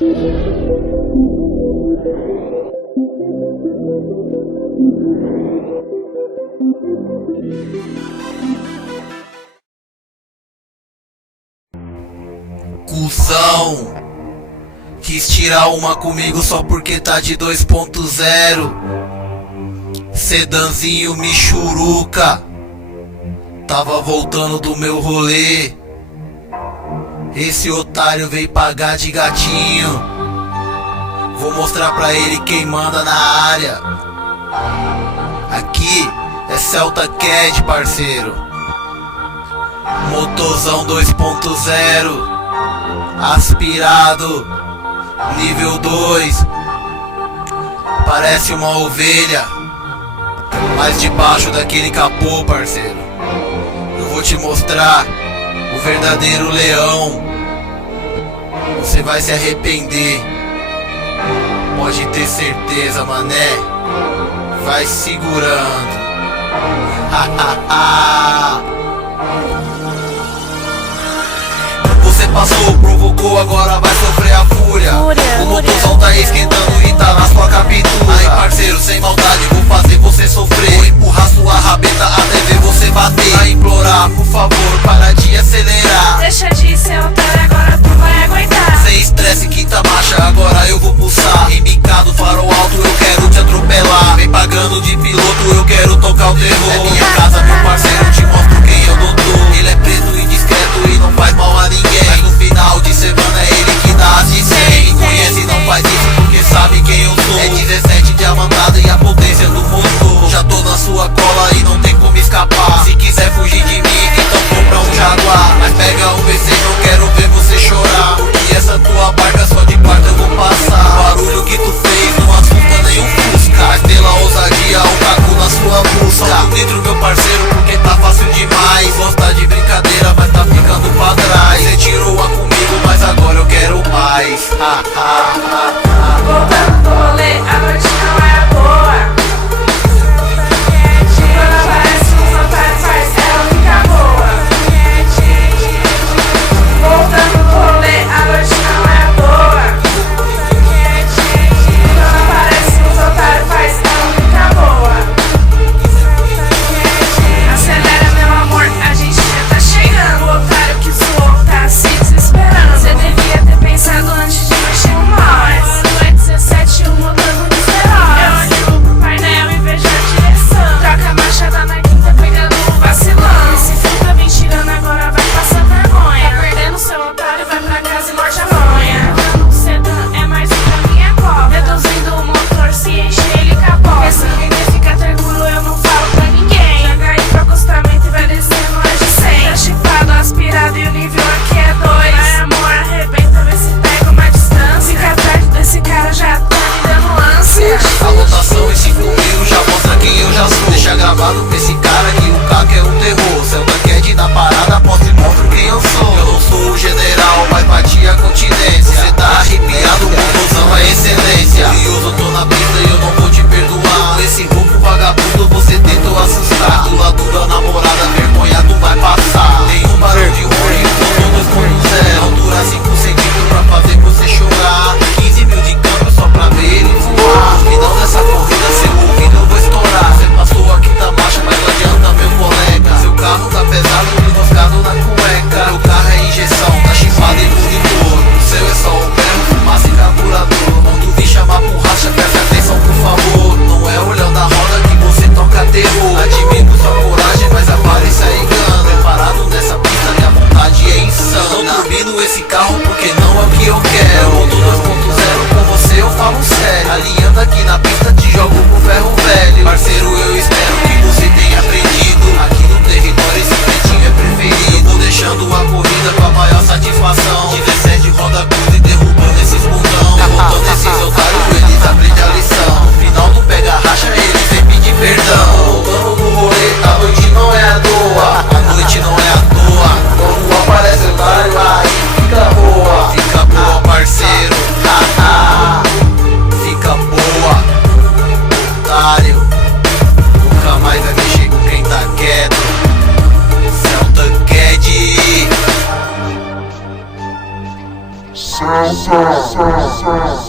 Cusão, quis tirar uma comigo só porque tá de 2.0. Sedanzinho michuruca, tava voltando do meu rolê. Esse otário veio pagar de gatinho. Vou mostrar pra ele quem manda na área. Aqui é Celta Cat, parceiro. Motorzão 2.0, aspirado, nível 2. Parece uma ovelha, mas debaixo daquele capô, parceiro, eu vou te mostrar o verdadeiro leão. Você vai se arrepender, pode ter certeza, mané. Vai segurando. Você passou, provocou, agora vai sofrer a fúria. O motorzão tá esquentando e tá na sua captura. Aí, parceiro, sem maldade, vou fazer você sofrer. Vou empurrar sua rabeta até ver você bater. Vai implorar, por favor, para de acelerar. Deixa de ser otário, agora tu vai aguentar. Sem estresse, quinta marcha, agora eu vou pulsar. Embicado, farol alto, eu quero te atropelar. Vem pagando de piloto, eu quero tocar o terror. É minha casa, meu parceiro, te mostro quem é o doutor. Ele é preto e discreto e não faz mal a ninguém. Mas no final de semana é ele que dá as de 100. Quem conhece não faz isso porque sabe quem eu sou. É 17 diamantada e a potência do motor. Já tô na sua cola e não tem como escapar. Se quiser fugir de mim, então compra um Jaguar. Mas pega um PC, não quero ver você chorar. Porque essa tua barca só de quarta eu vou passar. O barulho que tu fez não assusta nem um Fusca. Mas pela ousadia, o caco na sua busca. Solta o nitro, meu parceiro, porque tá fácil demais. Gosta de brincadeira, mas tá ficando pra trás. Você tirou a comigo, mas agora eu quero mais. Voltando do rolê, a noite não é boa. Quando aparece um otário, faz ela ficar boa. Voltando do rolê, a noite não é boa. Quando aparece um otário, faz ela ficar boa. Acelera, meu amor, a gente já tá chegando. O otário que zoou tá se desesperando. Você devia ter pensado antes de me Sa